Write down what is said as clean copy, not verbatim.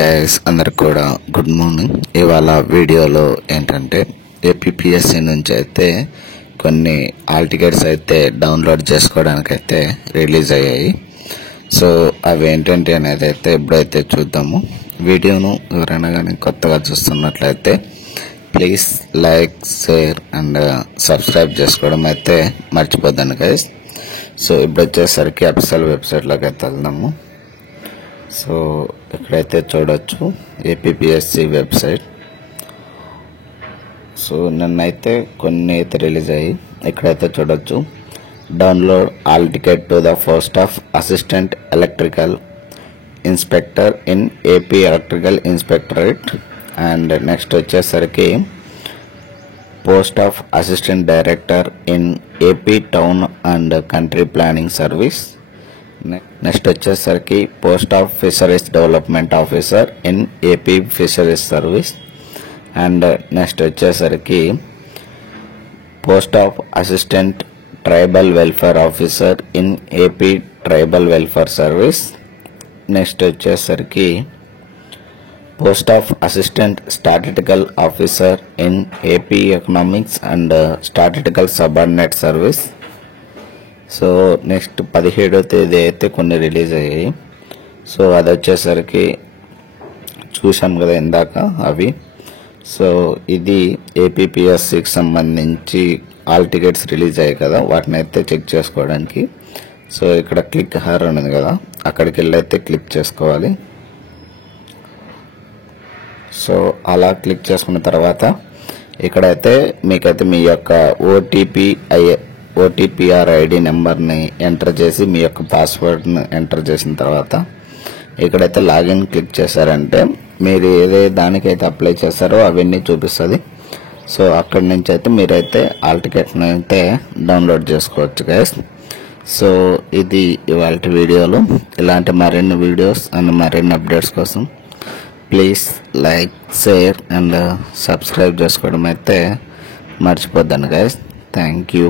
Guys అందరికి కూడా good morning. ఇవాళ వీడియోలో ఏంటంటే ఏపీపీఎస్సీ నుంచి అయితే కొన్ని హాల్ టికెట్స్ అయితే డౌన్లోడ్ చేసుకోవడానికి అయితే రిలీజ్ అయ్యాయి. సో అవి ఏంటంటే అనేది అయితే ఇప్పుడైతే చూద్దాము. వీడియోను ఎవరైనా కానీ కొత్తగా చూస్తున్నట్లయితే please like, share and subscribe చేసుకోవడం అయితే మర్చిపోద్దండి గైస్. సో ఇప్పుడు వచ్చేసరికి అఫీషియల్ వెబ్సైట్లోకి అయితే వెళ్దాము. సో ఇక్కడైతే చూడొచ్చు ఏపీపీఎస్సీ వెబ్సైట్. సో నిన్నైతే కొన్ని అయితే రిలీజ్ అయ్యి ఇక్కడైతే చూడొచ్చు download hall ticket to the post of assistant electrical inspector in AP electrical inspectorate. And next వచ్చేసరికి post of assistant director in AP town and country planning service. Next వచ్చేసరికి post of fisheries development officer in AP fisheries service. And next వచ్చేసరికి post of assistant tribal welfare officer in AP tribal welfare service. Next వచ్చేసరికి post of assistant statistical officer in AP economics and statistical subordinate service. So next 17వ తేదీ అయితే కొన్ని release అయ్యాయి. So అది వచ్చేసరికి చూసాం కదా ఇందాక అవి. సో ఇది ఏపీపీఎస్సీకి సంబంధించి ఆల్ టికెట్స్ రిలీజ్ అయ్యాయి కదా, వాటిని అయితే చెక్ చేసుకోవడానికి. సో ఇక్కడ క్లిక్ హర్ ఉన్నది కదా, అక్కడికి వెళ్ళి అయితే క్లిక్ చేసుకోవాలి. సో అలా క్లిక్ చేసుకున్న తర్వాత ఇక్కడైతే మీకైతే మీ యొక్క ఓటీపీఆర్ ఐడి నెంబర్ని ఎంటర్ చేసి మీ యొక్క పాస్వర్డ్ని ఎంటర్ చేసిన తర్వాత ఇక్కడైతే లాగిన్ క్లిక్ చేశారంటే మీరు ఏదే దానికైతే అప్లై చేశారో అవన్నీ చూపిస్తుంది. సో అక్కడి నుంచి అయితే మీరైతే ఆల్ టికెట్ని అయితే డౌన్లోడ్ చేసుకోవచ్చు గైస్. సో ఇది ఇవాళ వీడియోలో. ఇలాంటి మరిన్ని వీడియోస్ అండ్ మరిన్ని అప్డేట్స్ కోసం please like, share and subscribe చేసుకోవడం అయితే మర్చిపోద్దండి గైస్. Thank you.